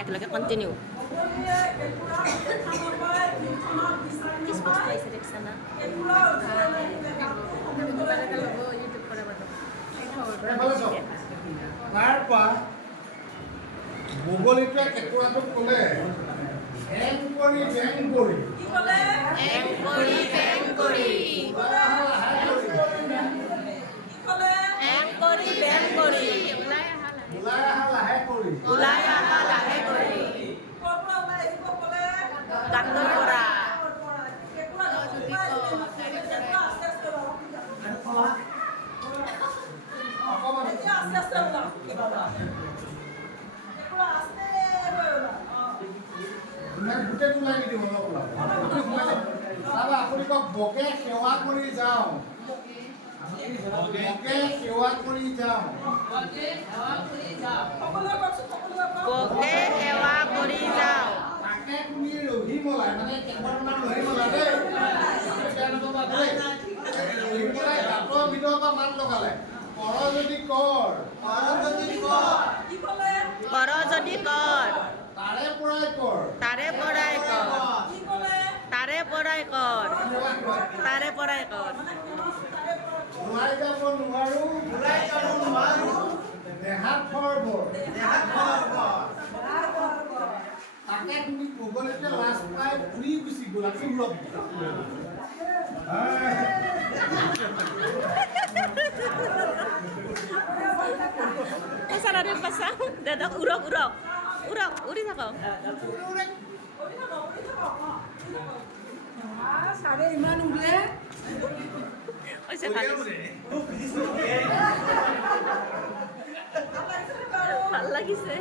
একেলগে কন্টিনিউ বগলীটোৱে কেঁকুৰাটোক ক'লে এং কৰি বেং কৰি ওলাই আহা লাহে কৰি গাঁতৰ পৰা গোটেই ওলাই নিদিব আপুনি কওক বকে সেৱা কৰি যাওঁ বকে সেৱা কৰি যাওঁ বকে সেৱা কৰি যাওঁ তাকে তুমি ৰহি মলাই মানে কেইবাৰমান ৰহি মলা দেই ৰহি মলাই গাঁতৰ ভিতৰৰ পৰা মাত লগালে কৰ যদি কৰ তাৰে পৰাই কৰ ওলাই যাব নোৱাৰো দেহাত খৰবৰ তাকে তুমি বগলীতে লাজ পাই ঘূৰি গুচি গ'লা কি উৰক দাদাক উৰক উৰি থাকক ইমান উৰে ভাল লাগিছে